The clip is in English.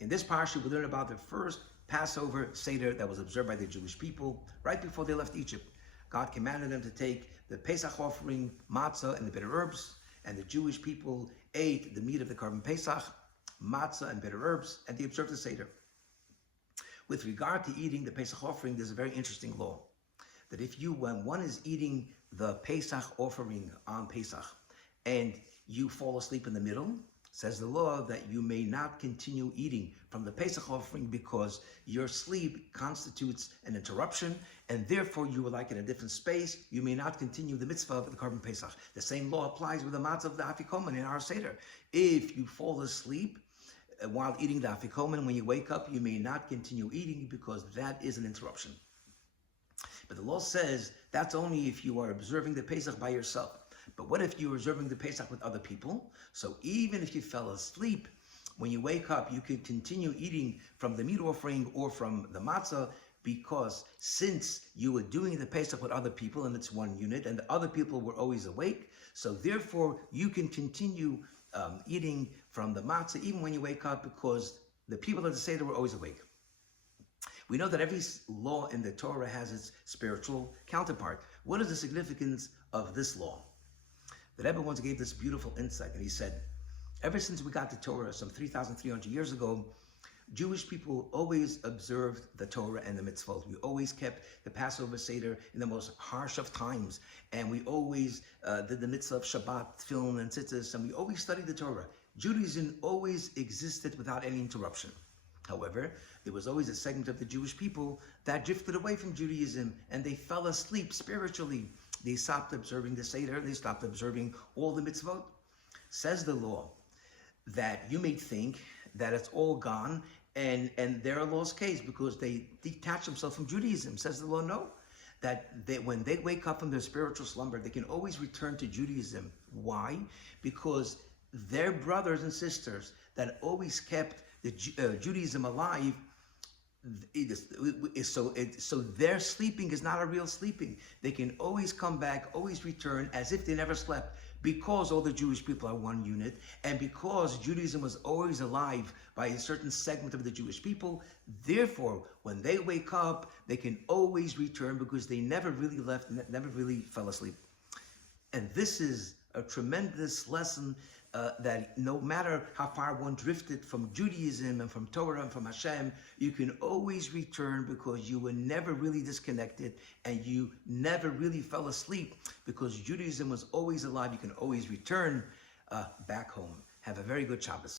In this parsha, we learn about the first Passover Seder that was observed by the Jewish people right before they left Egypt. God commanded them to take the Pesach offering, matzah, and the bitter herbs, and the Jewish people ate the meat of the Korban Pesach, matzah, and bitter herbs, and they observed the Seder. With regard to eating the Pesach offering, there's a very interesting law that when one is eating the Pesach offering on Pesach and you fall asleep in the middle, says the law that you may not continue eating from the Pesach offering because your sleep constitutes an interruption and therefore you are like in a different space. You may not continue the mitzvah of the Korban Pesach. The same law applies with the matzah of the Afikomen in our Seder. If you fall asleep while eating the Afikomen, when you wake up, you may not continue eating because that is an interruption. But the law says that's only if you are observing the Pesach by yourself. But what if you're observing the Pesach with other people? So even if you fell asleep, when you wake up, you can continue eating from the meat offering or from the matzah, because since you were doing the Pesach with other people and it's one unit and the other people were always awake, so therefore you can continue eating from the matzah even when you wake up because the people of the Seder were always awake. We know that every law in the Torah has its spiritual counterpart. What is the significance of this law? The Rebbe once gave this beautiful insight, and he said, ever since we got the Torah some 3,300 years ago, Jewish people always observed the Torah and the mitzvot. We always kept the Passover Seder in the most harsh of times, and we always did the mitzvah of Shabbat, Tefillin, and Tzitzis, and we always studied the Torah. Judaism always existed without any interruption. However, there was always a segment of the Jewish people that drifted away from Judaism and they fell asleep spiritually. They stopped observing the Seder, they stopped observing all the mitzvot. Says the law that you may think that it's all gone and they're a lost case because they detach themselves from Judaism. Says the law, no. That when they wake up from their spiritual slumber, they can always return to Judaism. Why? Because their brothers and sisters that always kept the Judaism alive, so their sleeping is not a real sleeping. They can always come back, always return as if they never slept, because all the Jewish people are one unit, and because Judaism was always alive by a certain segment of the Jewish people. Therefore, when they wake up, they can always return because they never really left, never really fell asleep. And this is a tremendous lesson that no matter how far one drifted from Judaism and from Torah and from Hashem, you can always return because you were never really disconnected and you never really fell asleep because Judaism was always alive. You can always return back home. Have a very good Shabbos.